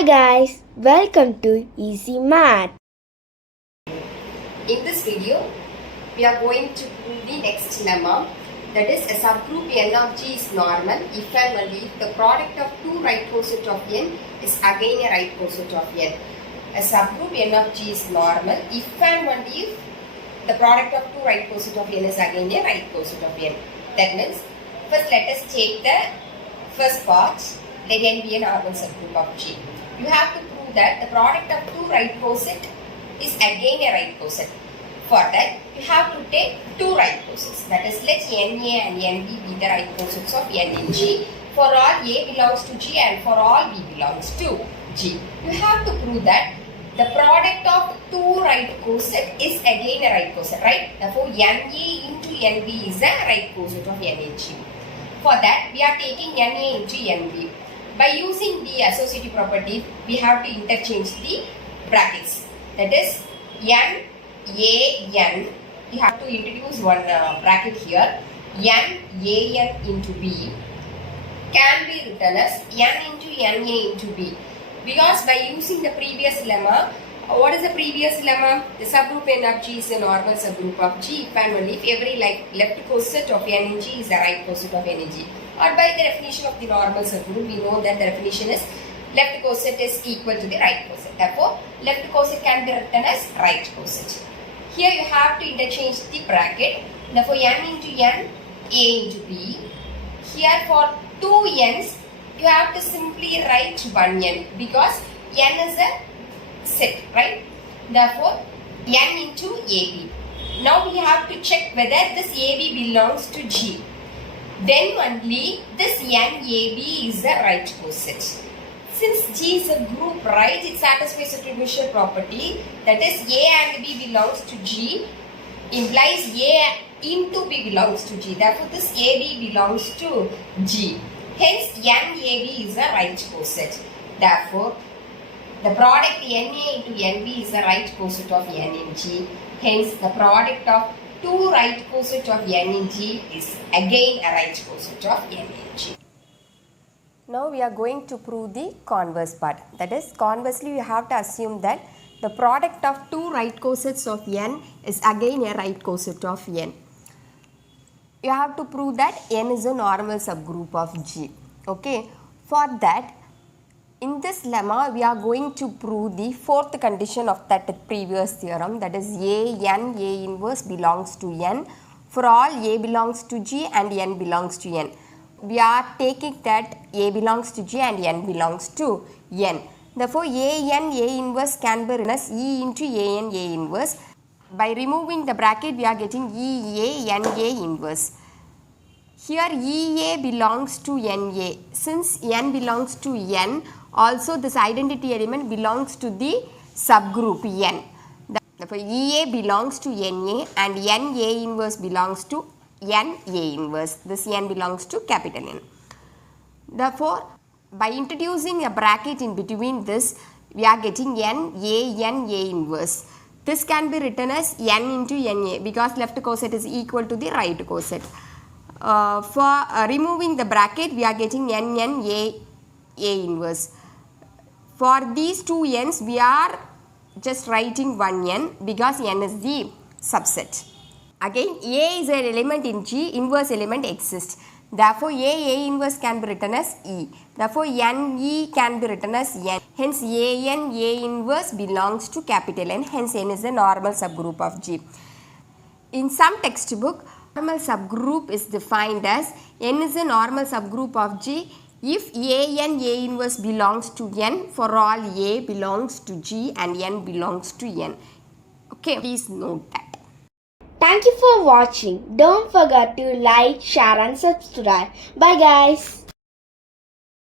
Hi guys, welcome to Easy Math. In this video, we are going to prove the next lemma, that is a subgroup n of g is normal if and only if the product of two right coset of n is again a right coset of n. A subgroup n of g is normal if and only if the product of two right coset of n is again a right coset of n. That means, first let us take the first part, let n be a normal subgroup of g. You have to prove that the product of two right coset is again a right coset. For that, you have to take two right cosets. That is, let NA and NB be the right cosets of n in G for all A belongs to G and for all B belongs to G. You have to prove that the product of two right coset is again a right coset, right? Therefore, NA into NB is a right coset of n in G. For that, we are taking NA into NB. By using the associative property, we have to interchange the brackets. That is, N, A, N. You have to introduce one bracket here. N, A, N into B can be written as N into N, A into B. Because by using the previous lemma, what is the previous lemma? The subgroup n of G is a normal subgroup of G if and only if every left coset of n in G is a right coset of n in G. Or by the definition of the normal subgroup, we know that the definition is left coset is equal to the right coset. Therefore, left coset can be written as right coset. Here you have to interchange the bracket. Therefore, n into n, A into B. Here for two n's, you have to simply write one n because n is a set, right? Therefore, n into AB. Now we have to check whether this AB belongs to G. Then only this NAB is the right coset. Since G is a group, right, it satisfies the trivial property, that is A and B belongs to G implies A into B belongs to G. Therefore, this AB belongs to G. Hence, NAB is a right coset. Therefore, the product NA into NB is a right coset of n in G. Hence, the product of two right coset of n in G is again a right coset of n in G. Now we are going to prove the converse part. That is, conversely, you have to assume that the product of two right cosets of n is again a right coset of n. You have to prove that n is a normal subgroup of G. Okay. For that, in this lemma, we are going to prove the fourth condition of that previous theorem, that is A inverse belongs to n for all A belongs to G and n belongs to n. We are taking that A belongs to G and n belongs to n. Therefore, A inverse can be written as E into A inverse. By removing the bracket, we are getting EA inverse. Here EA belongs to NA. Since n belongs to n, also this identity element belongs to the subgroup n. Therefore, EA belongs to NA and NA inverse belongs to NA inverse. This n belongs to capital N. Therefore, by introducing a bracket in between this, we are getting NA inverse. This can be written as n into NA because left coset is equal to the right coset. For removing the bracket, we are getting NA inverse. For these two n's, we are just writing one n because n is the subset. Again, A is an element in G, inverse element exists. Therefore, A inverse can be written as E. Therefore, NE can be written as N. Hence, A inverse belongs to capital N. Hence, N is a normal subgroup of G. In some textbook, normal subgroup is defined as N is a normal subgroup of G if A inverse belongs to n for all A belongs to G and n belongs to n. Okay, please note that. Thank you for watching. Don't forget to like, share and subscribe. Bye guys.